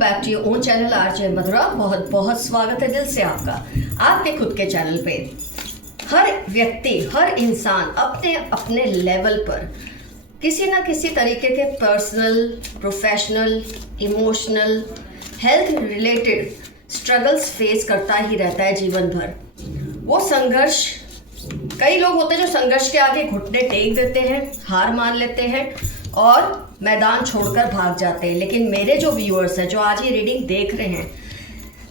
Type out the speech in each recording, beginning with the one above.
Back to your own channel RJ Madhura. बहुत बहुत स्वागत है दिल से आपका आपके खुद के चैनल पे। हर व्यक्ति, हर इंसान अपने अपने लेवल पर किसी ना किसी तरीके के personal, professional, emotional, health related struggles face करता ही रहता है जीवन भर। वो संघर्ष, कई लोग होते हैं जो संघर्ष के आगे घुटने टेक देते हैं, हार मान लेते हैं और मैदान छोड़कर भाग जाते हैं। लेकिन मेरे जो व्यूअर्स हैं, जो आज ये रीडिंग देख रहे हैं,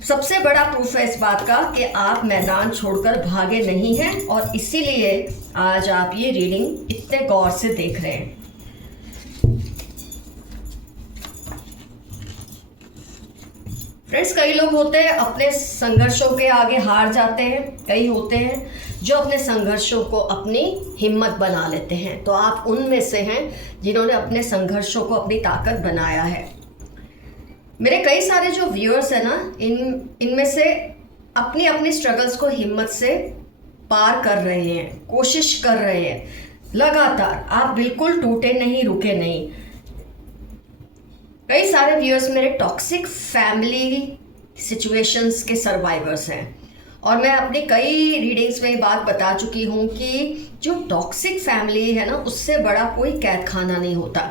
सबसे बड़ा प्रूफ है इस बात का कि आप मैदान छोड़कर भागे नहीं हैं और इसीलिए आज आप ये रीडिंग इतने गौर से देख रहे हैं। फ्रेंड्स, कई लोग होते हैं अपने संघर्षों के आगे हार जाते हैं, कई होते हैं जो अपने संघर्षों को अपनी हिम्मत बना लेते हैं। तो आप उनमें से हैं जिन्होंने अपने संघर्षों को अपनी ताकत बनाया है। मेरे कई सारे जो व्यूअर्स हैं ना, इनमें से अपनी अपनी स्ट्रगल्स को हिम्मत से पार कर रहे हैं, कोशिश कर रहे हैं लगातार। आप बिल्कुल टूटे नहीं, रुके नहीं। कई सारे व्यूअर्स मेरे टॉक्सिक फैमिली सिचुएशंस के सर्वाइवर्स हैं और मैं अपनी कई रीडिंग्स में ये बात बता चुकी हूँ कि जो टॉक्सिक फैमिली है ना, उससे बड़ा कोई कैद खाना नहीं होता।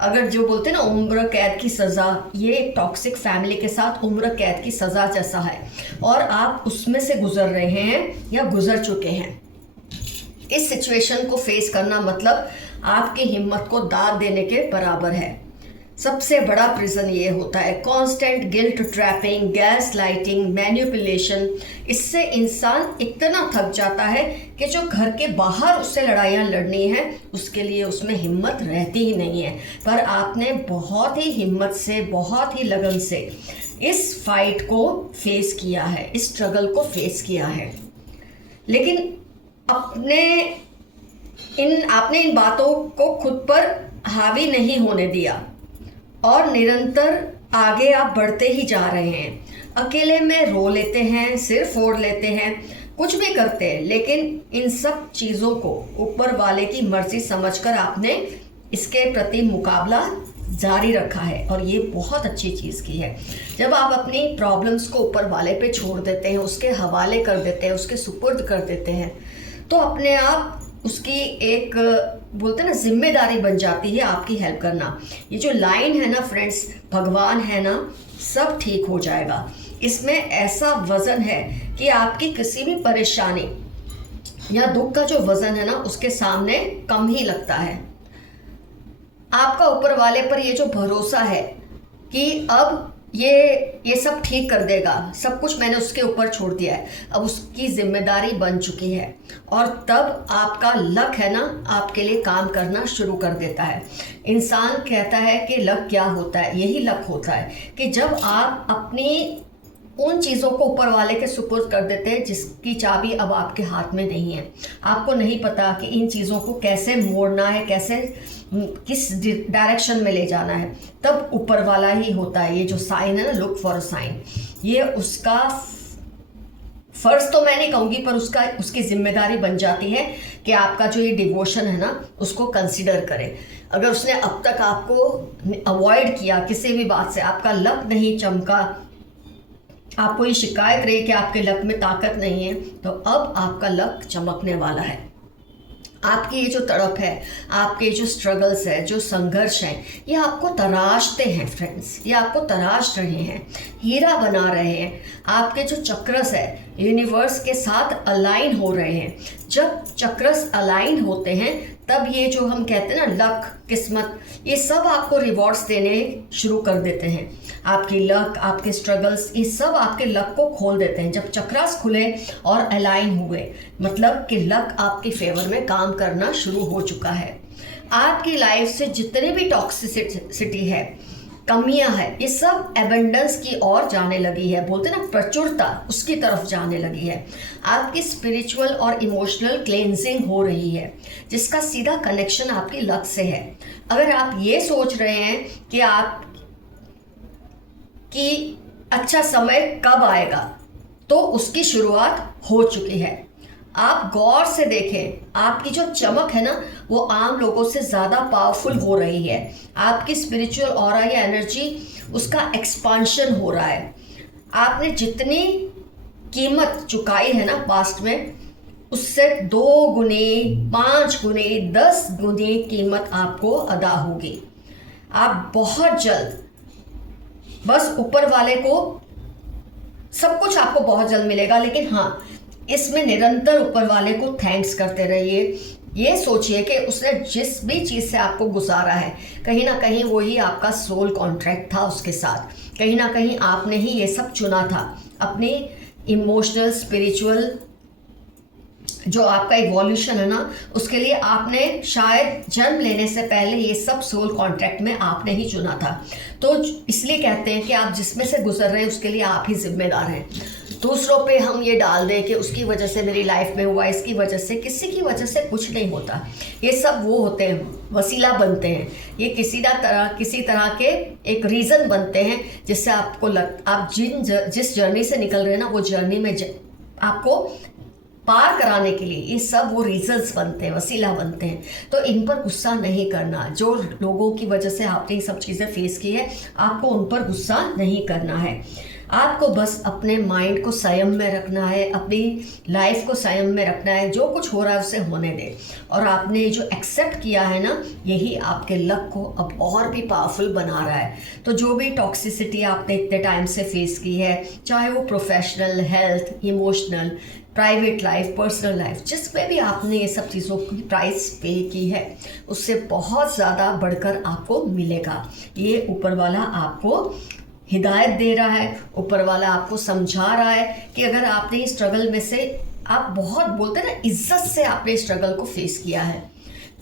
अगर जो बोलते हैं ना उम्र कैद की सज़ा, ये एक टॉक्सिक फैमिली के साथ उम्र कैद की सज़ा जैसा है और आप उसमें से गुजर रहे हैं या गुजर चुके हैं। इस सिचुएशन को फेस करना मतलब आपकी हिम्मत को दाद देने के बराबर है। सबसे बड़ा प्रिजन ये होता है constant guilt trapping, gas lighting, manipulation. इससे इंसान इतना थक जाता है कि जो घर के बाहर उससे लड़ाइयाँ लड़नी है उसके लिए उसमें हिम्मत रहती ही नहीं है। पर आपने बहुत ही हिम्मत से, बहुत ही लगन से इस फाइट को फेस किया है, इस स्ट्रगल को फेस किया है। लेकिन आपने इन बातों को खुद पर हावी नहीं होने दिया और निरंतर आगे आप बढ़ते ही जा रहे हैं। अकेले में रो लेते हैं, सिर फोड़ लेते हैं, कुछ भी करते हैं, लेकिन इन सब चीज़ों को ऊपर वाले की मर्जी समझकर आपने इसके प्रति मुकाबला जारी रखा है और ये बहुत अच्छी चीज़ की है। जब आप अपनी प्रॉब्लम्स को ऊपर वाले पे छोड़ देते हैं, उसके हवाले कर देते हैं, उसके सुपुर्द कर देते हैं, तो अपने आप उसकी एक बोलते हैं ना जिम्मेदारी बन जाती है आपकी हेल्प करना। ये जो लाइन है ना फ्रेंड्स, भगवान है ना, सब ठीक हो जाएगा। इसमें ऐसा वजन है कि आपकी किसी भी परेशानी या दुख का जो वजन है ना, उसके सामने कम ही लगता है। आपका ऊपर वाले पर ये जो भरोसा है कि अब ये सब ठीक कर देगा, सब कुछ मैंने उसके ऊपर छोड़ दिया है, अब उसकी जिम्मेदारी बन चुकी है और तब आपका लक है ना आपके लिए काम करना शुरू कर देता है। इंसान कहता है कि लक क्या होता है? यही लक होता है कि जब आप अपनी उन चीज़ों को ऊपर वाले के सुपुर्द कर देते हैं जिसकी चाबी अब आपके हाथ में नहीं है। आपको नहीं पता कि इन चीज़ों को कैसे मोड़ना है, कैसे किस डायरेक्शन में ले जाना है, तब ऊपर वाला ही होता है। ये जो साइन है ना, लुक फॉर अ साइन, ये उसका फ़र्ज़ तो मैं नहीं कहूँगी पर उसकी जिम्मेदारी बन जाती है कि आपका जो ये डिवोशन है ना उसको कंसिडर करें। अगर उसने अब तक आपको अवॉइड किया किसी भी बात से, आपका लक नहीं चमका, आपको ये शिकायत रही कि आपके लक में ताकत नहीं है, तो अब आपका लक चमकने वाला है। आपकी ये जो तड़प है, आपके जो स्ट्रगल्स है, जो संघर्ष है, ये आपको तराशते हैं फ्रेंड्स, ये आपको तराश रहे हैं, हीरा बना रहे हैं। आपके जो चक्रस है यूनिवर्स के साथ अलाइन हो रहे हैं। जब चक्रस अलाइन होते हैं तब ये जो हम कहते हैं ना लक, किस्मत, ये सब आपको रिवॉर्ड्स देने शुरू कर देते हैं। आपकी लक, आपके स्ट्रगल्स, ये सब आपके लक को खोल देते हैं। जब चक्रास खुले और अलाइन हुए, मतलब कि लक आपके फेवर में काम करना शुरू हो चुका है। आपकी लाइफ से जितने भी टॉक्सिसिटी है, कमियां है, ये सब एबंडेंस की ओर जाने लगी है। बोलते ना प्रचुरता, उसकी तरफ जाने लगी है। आपकी स्पिरिचुअल और इमोशनल क्लेंजिंग हो रही है जिसका सीधा कनेक्शन आपकी लक से है। अगर आप ये सोच रहे हैं कि अच्छा समय कब आएगा, तो उसकी शुरुआत हो चुकी है। आप गौर से देखें, आपकी जो चमक है ना वो आम लोगों से ज़्यादा पावरफुल हो रही है। आपकी स्पिरिचुअल ऑरा या एनर्जी उसका एक्सपांशन हो रहा है। आपने जितनी कीमत चुकाई है ना पास्ट में, उससे 2 गुनी, 5 गुनी, 10 गुनी कीमत आपको अदा होगी। आप बहुत जल्द, बस ऊपर वाले को सब कुछ आपको बहुत जल्द मिलेगा, लेकिन हाँ, इसमें निरंतर ऊपर वाले को थैंक्स करते रहिए। ये सोचिए कि उसने जिस भी चीज़ से आपको गुजारा है, कहीं ना कहीं वही आपका सोल कॉन्ट्रैक्ट था उसके साथ। कहीं ना कहीं आपने ही ये सब चुना था। अपनी इमोशनल, स्पिरिचुअल जो आपका इवोल्यूशन है ना, उसके लिए आपने शायद जन्म लेने से पहले ये सब सोल कॉन्ट्रैक्ट में आपने ही चुना था। तो इसलिए कहते हैं कि आप जिसमें से गुजर रहे हैं उसके लिए आप ही जिम्मेदार हैं। दूसरों पे हम ये डाल दें कि उसकी वजह से मेरी लाइफ में हुआ, इसकी वजह से, किसी की वजह से कुछ नहीं होता। ये सब वो होते हैं, वसीला बनते हैं। ये किसी तरह के एक रीज़न बनते हैं जिससे आपको आप जिस जर्नी से निकल रहे हैं ना, वो जर्नी में आपको पार कराने के लिए ये सब वो रीजंस बनते हैं, वसीला बनते हैं। तो इन पर गुस्सा नहीं करना। जो लोगों की वजह से आपने ये सब चीज़ें फेस की है, आपको उन पर गुस्सा नहीं करना है। आपको बस अपने माइंड को संयम में रखना है, अपनी लाइफ को संयम में रखना है। जो कुछ हो रहा है उसे होने दें। और आपने जो एक्सेप्ट किया है ना, यही आपके लक को अब और भी पावरफुल बना रहा है। तो जो भी टॉक्सिसिटी आपने इतने टाइम से फेस की है, चाहे वो professional, health, emotional, private life, personal life, जिसमें भी आपने ये सब चीज़ों की प्राइस पे की है, उससे बहुत ज़्यादा बढ़कर आपको मिलेगा। ये ऊपर वाला आपको हिदायत दे रहा है, ऊपर वाला आपको समझा रहा है कि अगर आपने इस स्ट्रगल में से, आप बहुत बोलते हैं ना, इज्जत से आपने स्ट्रगल को फेस किया है।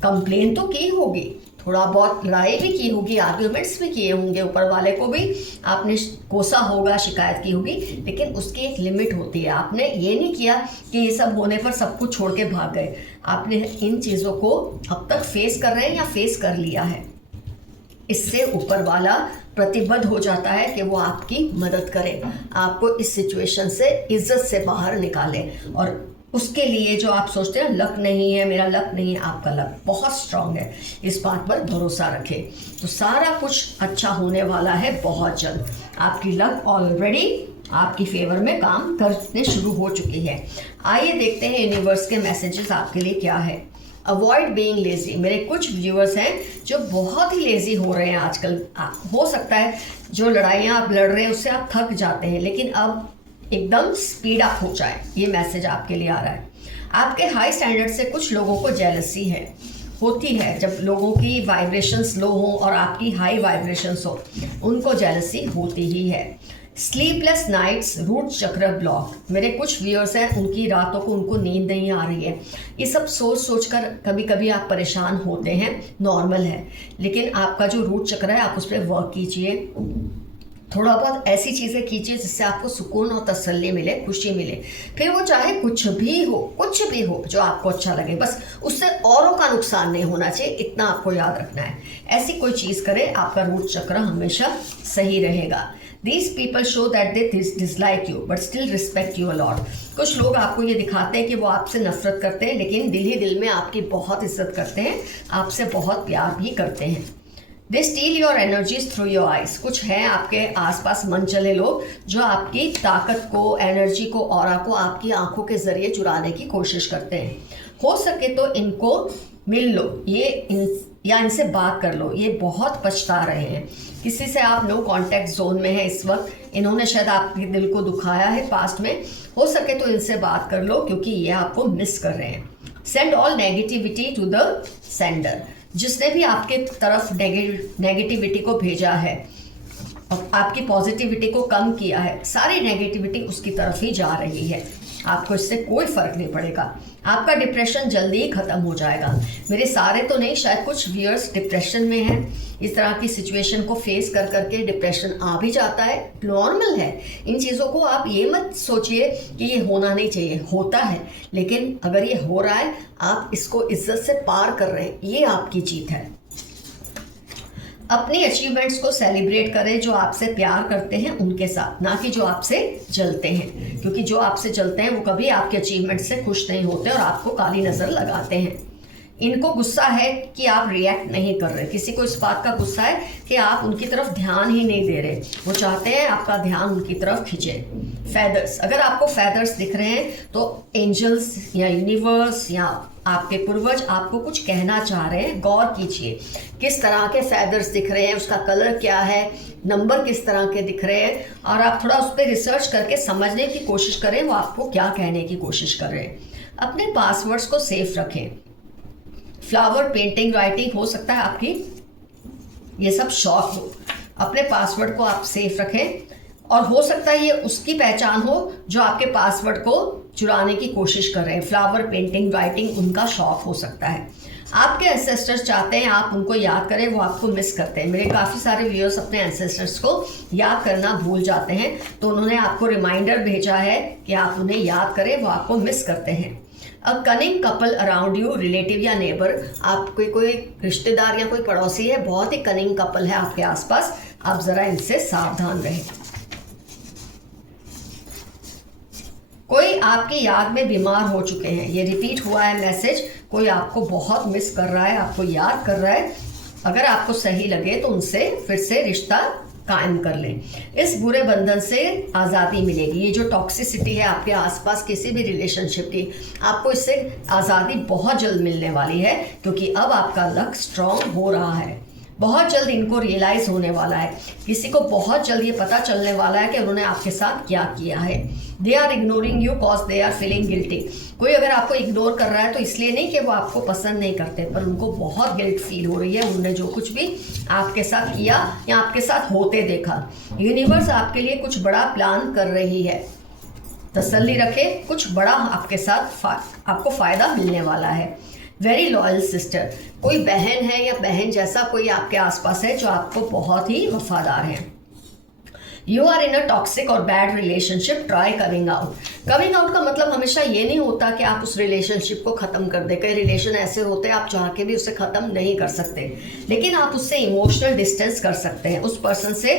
कंप्लेन तो की होगी, थोड़ा बहुत लड़ाई भी की होगी, आर्ग्यूमेंट्स भी किए होंगे, ऊपर वाले को भी आपने कोसा होगा, शिकायत की होगी, लेकिन उसकी एक लिमिट होती है। आपने ये नहीं किया कि ये सब होने पर सब कुछ छोड़ के भाग गए। आपने इन चीज़ों को अब तक फेस कर रहे हैं या फेस कर लिया है। इससे ऊपर वाला प्रतिबद्ध हो जाता है कि वो आपकी मदद करे, आपको इस सिचुएशन से इज्जत से बाहर निकाले। और उसके लिए जो आप सोचते हैं लक नहीं है, मेरा लक नहीं है, आपका लक बहुत स्ट्रांग है। इस बात पर भरोसा रखें, तो सारा कुछ अच्छा होने वाला है बहुत जल्द। आपकी लक ऑलरेडी आपकी फेवर में काम करने शुरू हो चुकी है। आइए देखते हैं यूनिवर्स के मैसेजेस आपके लिए क्या है। Avoid being lazy. मेरे कुछ व्यूअर्स हैं जो बहुत ही लेजी हो रहे हैं आजकल। हो सकता है जो लड़ाइयाँ आप लड़ रहे हैं उससे आप थक जाते हैं, लेकिन अब एकदम स्पीड अप हो जाए, ये मैसेज आपके लिए आ रहा है। आपके हाई स्टैंडर्ड से कुछ लोगों को जेलसी होती है। जब लोगों की वाइब्रेशंस लो हो और आपकी हाई वाइब्रेशंस हो, उनको जेलसी होती ही है। स्लीपलेस नाइट्स, रूट चक्र ब्लॉक। मेरे कुछ व्यूअर्स हैं, उनकी रातों को उनको नींद नहीं आ रही है। ये सब सोच कर कभी कभी आप परेशान होते हैं, नॉर्मल है। लेकिन आपका जो रूट चक्र है, आप उस पर वर्क कीजिए। थोड़ा बहुत ऐसी चीज़ें कीजिए जिससे आपको सुकून और तसल्ली मिले, खुशी मिले। फिर वो चाहे कुछ भी हो जो आपको अच्छा लगे, बस उससे औरों का नुकसान नहीं होना चाहिए, इतना आपको याद रखना है। ऐसी कोई चीज़ करें, आपका रूट चक्र हमेशा सही रहेगा। These people show that they dislike you but still respect you a lot. कुछ लोग आपको ये दिखाते हैं कि वो आपसे नफरत करते हैं, लेकिन दिल ही दिल में आपकी बहुत इज्जत करते हैं, आपसे बहुत प्यार भी करते हैं। They steal your energies through your eyes. कुछ हैं आपके आसपास मनचले लोग जो आपकी ताकत को, एनर्जी को, ऑरा को आपकी आंखों के जरिए चुराने की कोशिश करते हैं। हो सके तो इनको मिल लो, या इनसे बात कर लो। ये बहुत पछता रहे हैं। किसी से आप नो कांटेक्ट जोन में है इस वक्त। इन्होंने शायद आपके दिल को दुखाया है पास्ट में। हो सके तो इनसे बात कर लो, क्योंकि ये आपको मिस कर रहे हैं। Send all negativity to the sender. जिसने भी आपके तरफ नेगेटिविटी को भेजा है और आपकी पॉजिटिविटी को कम किया है, सारी नेगेटिविटी उसकी तरफ ही जा रही है। आपको इससे कोई फर्क नहीं पड़ेगा। आपका डिप्रेशन जल्दी ही खत्म हो जाएगा। मेरे सारे तो नहीं, शायद कुछ व्यूअर्स डिप्रेशन में हैं। इस तरह की सिचुएशन को फेस कर करके डिप्रेशन आ भी जाता है, नॉर्मल है। इन चीज़ों को आप ये मत सोचिए कि ये होना नहीं चाहिए, होता है। लेकिन अगर ये हो रहा है, आप इसको इज्जत से पार कर रहे हैं, ये आपकी जीत है। अपनी अचीवमेंट्स को सेलिब्रेट करें जो आपसे प्यार करते हैं उनके साथ, ना कि जो आपसे जलते हैं, क्योंकि जो आपसे जलते हैं वो कभी आपके अचीवमेंट से खुश नहीं होते और आपको काली नज़र लगाते हैं। इनको गुस्सा है कि आप रिएक्ट नहीं कर रहे, किसी को इस बात का गुस्सा है कि आप उनकी तरफ ध्यान ही नहीं दे रहे, वो चाहते हैं आपका ध्यान उनकी तरफ खींचे। फेदर्स, अगर आपको फेदर्स दिख रहे हैं तो एंजल्स या यूनिवर्स या आपके पूर्वज आपको कुछ कहना चाह रहे हैं। गौर कीजिए किस तरह के फेदर्स दिख रहे हैं, उसका कलर क्या है, नंबर किस तरह के दिख रहे हैं, और आप थोड़ा उस पर रिसर्च करके समझने की कोशिश करें वो आपको क्या कहने की कोशिश कर रहे हैं। अपने पासवर्ड्स को सेफ रखें। फ्लावर, पेंटिंग, राइटिंग हो सकता है आपकी ये सब शौक हो, अपने पासवर्ड को आप सेफ रखें, और हो सकता है ये उसकी पहचान हो जो आपके पासवर्ड को चुराने की कोशिश कर रहे हैं। फ्लावर, पेंटिंग, राइटिंग उनका शौक हो सकता है। आपके एंसेस्टर्स चाहते हैं आप उनको याद करें, वो आपको मिस करते हैं। मेरे काफ़ी सारे व्यूअर्स अपने एंसेस्टर्स को याद करना भूल जाते हैं, तो उन्होंने आपको रिमाइंडर भेजा है कि आप उन्हें याद करें, वो आपको मिस करते हैं। A cunning couple around you, relative या नेबर, आपके कोई रिश्तेदार या कोई पड़ोसी है, बहुत ही कनिंग कपल है आपके आसपास, आप ज़रा इनसे सावधान रहें। कोई आपकी याद में बीमार हो चुके हैं, ये रिपीट हुआ है मैसेज, कोई आपको बहुत मिस कर रहा है, आपको याद कर रहा है। अगर आपको सही लगे तो उनसे फिर से रिश्ता कायम कर लें। इस बुरे बंधन से आज़ादी मिलेगी। ये जो टॉक्सिसिटी है आपके आसपास किसी भी रिलेशनशिप की, आपको इससे आज़ादी बहुत जल्द मिलने वाली है, क्योंकि अब आपका लक स्ट्रॉन्ग हो रहा है। बहुत जल्द इनको रियलाइज़ होने वाला है, किसी को बहुत जल्द ये पता चलने वाला है कि उन्होंने आपके साथ क्या किया है। They are ignoring you cause they are feeling guilty. कोई अगर आपको इग्नोर कर रहा है तो इसलिए नहीं कि वो आपको पसंद नहीं करते, पर उनको बहुत गिल्ट फील हो रही है, उन्होंने जो कुछ भी आपके साथ किया या आपके साथ होते देखा। यूनिवर्स आपके लिए कुछ बड़ा प्लान कर रही है, तसल्ली रखें, कुछ बड़ा आपके साथ आपको फ़ायदा मिलने वाला है। वेरी लॉयल सिस्टर, कोई बहन है या बहन जैसा कोई आपके आसपास है जो आपको बहुत ही वफादार है। You are in a toxic और bad relationship, try coming out. Coming out का मतलब हमेशा ये नहीं होता कि आप उस रिलेशनशिप को ख़त्म कर दें। कई रिलेशन ऐसे होते हैं आप चाह के भी उसे ख़त्म नहीं कर सकते, लेकिन आप उससे इमोशनल डिस्टेंस कर सकते हैं। उस पर्सन से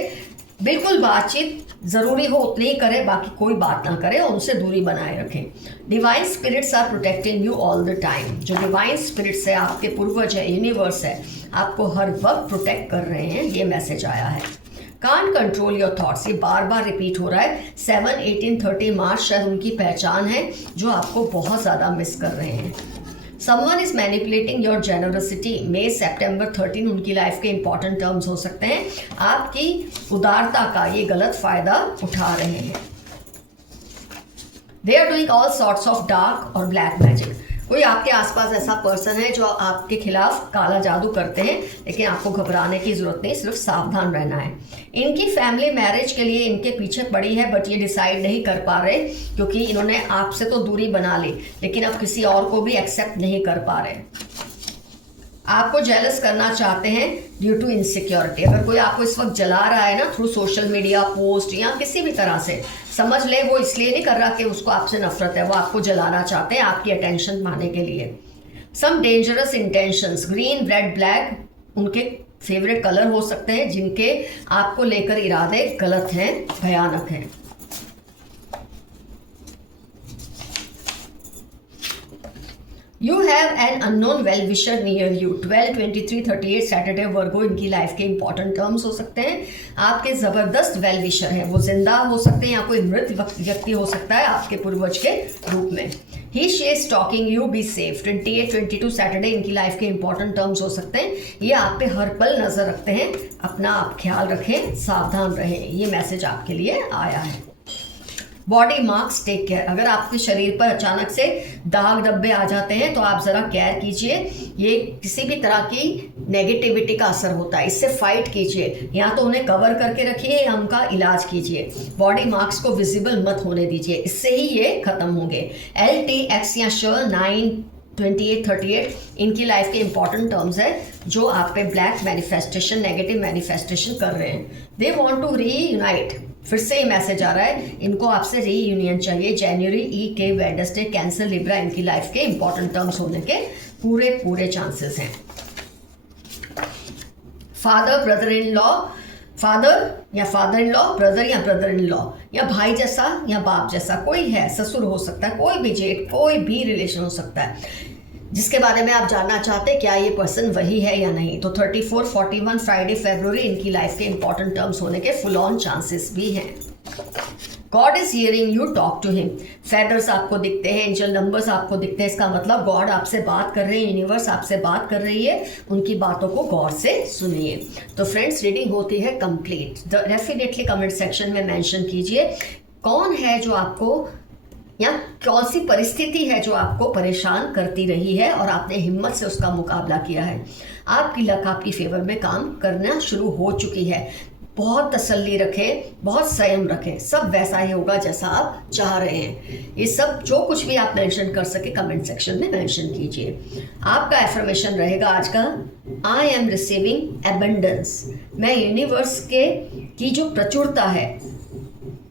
बिल्कुल बातचीत ज़रूरी हो उतनी ही करें, बाकी कोई बात ना करें और उनसे दूरी बनाए रखें। Divine spirits are protecting you all the time. जो डिवाइन स्पिरिट्स है, आपके पूर्वज है, यूनिवर्स है, आपको हर वक्त प्रोटेक्ट कर रहे हैं, ये मैसेज आया है। कांट कंट्रोल योर थॉट्स, ये बार बार रिपीट हो रहा है। 7, 18, 30 मार्च शायद उनकी पहचान है जो आपको बहुत ज़्यादा मिस कर रहे हैं। Someone is manipulating your generosity, May September 13 उनकी लाइफ के इंपॉर्टेंट टर्म्स हो सकते हैं। आपकी उदारता का ये गलत फायदा उठा रहे हैं। They are doing all sorts of dark और ब्लैक मैजिक। कोई आपके आसपास ऐसा पर्सन है जो आपके खिलाफ काला जादू करते हैं, लेकिन आपको घबराने की जरूरत नहीं, सिर्फ सावधान रहना है। इनकी फैमिली मैरिज के लिए इनके पीछे पड़ी है, बट ये डिसाइड नहीं कर पा रहे, क्योंकि इन्होंने आपसे तो दूरी बना ली, लेकिन अब किसी और को भी एक्सेप्ट नहीं कर पा रहे। आपको जेलस करना चाहते हैं ड्यू टू इनसिक्योरिटी। अगर कोई आपको इस वक्त जला रहा है ना, थ्रू सोशल मीडिया पोस्ट या किसी भी तरह से, समझ ले वो इसलिए नहीं कर रहा कि उसको आपसे नफरत है, वो आपको जलाना चाहते हैं आपकी अटेंशन पाने के लिए। Some dangerous intentions, green, red, black उनके फेवरेट कलर हो सकते हैं, जिनके आपको लेकर इरादे गलत हैं, भयानक हैं। You have an unknown well wisher near you. 12, 23, 38 Saturday Virgo इनकी लाइफ के इंपॉर्टेंट टर्म्स हो सकते हैं। आपके ज़बरदस्त वेल विशर हैं, वो जिंदा हो सकते हैं या कोई मृत व्यक्ति हो सकता है आपके पूर्वज के रूप में। He she is talking you, be safe. 28, 22 Saturday इनकी लाइफ के इंपॉर्टेंट टर्म्स हो सकते हैं। ये आप पे हर पल नज़र रखते हैं, अपना आप ख्याल रखें, सावधान रहें, ये मैसेज आपके लिए आया है। Body marks, take care. अगर आपके शरीर पर अचानक से दाग धब्बे आ जाते हैं तो आप ज़रा केयर कीजिए, ये किसी भी तरह की नेगेटिविटी का असर होता है, इससे फाइट कीजिए, या तो उन्हें कवर करके रखिए या उनका इलाज कीजिए। बॉडी मार्क्स को विजिबल मत होने दीजिए, इससे ही ये ख़त्म होंगे। LTX या श 9, 28, 38 इनकी लाइफ के इंपॉर्टेंट टर्म्स है जो आप पे ब्लैक मैनिफेस्टेशन, नेगेटिव मैनिफेस्टेशन कर रहे हैं। दे वांट टू रीयूनाइट, फिर से ये मैसेज आ रहा है, इनको आपसे रीयूनियन चाहिए। जनवरी, के वेडनेसडे, कैंसर, लिब्रा इनकी लाइफ के इंपॉर्टेंट टर्म्स होने के पूरे चांसेस हैं। Father, brother in law, father या फादर इन लॉ, ब्रदर या ब्रदर इन लॉ, या भाई जैसा या बाप जैसा कोई है, ससुर हो सकता है, कोई भी जेठ, कोई भी रिलेशन हो सकता है जिसके बारे में आप जानना चाहते हैं क्या ये पर्सन वही है या नहीं। तो 34, 41 फ्राइडे फरवरी इनकी लाइफ के इंपॉर्टेंट टर्म्स होने के फुल ऑन चांसेस भी हैं। God is hearing you talk to him. Feathers आपको दिखते हैं, एंजल नंबर्स आपको दिखते हैं, इसका मतलब गॉड आपसे बात कर रहे हैं, यूनिवर्स आपसे बात कर रही है, उनकी बातों को गौर से सुनिए। तो फ्रेंड्स, रीडिंग होती है कंप्लीट। डेफिनेटली कमेंट सेक्शन में मेंशन कीजिए कौन है जो आपको, या कौन सी परिस्थिति है जो आपको परेशान करती रही है और आपने हिम्मत से उसका मुकाबला किया है। आपकी लक आपकी फेवर में काम करना शुरू हो चुकी है। बहुत तसल्ली रखें, बहुत संयम रखें, सब वैसा ही होगा जैसा आप चाह रहे हैं। ये सब जो कुछ भी आप मेंशन कर सके कमेंट सेक्शन में मेंशन कीजिए। आपका एफर्मेशन रहेगा आज का, आई एम रिसीविंग एबंडेंस। मैं यूनिवर्स की जो प्रचुरता है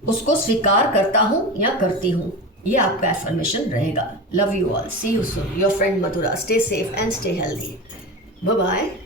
उसको स्वीकार करता हूँ या करती हूँ। ये आपका एफर्मेशन रहेगा। Love you all, see you soon, your friend Madhura. Stay safe and stay healthy. Bye bye.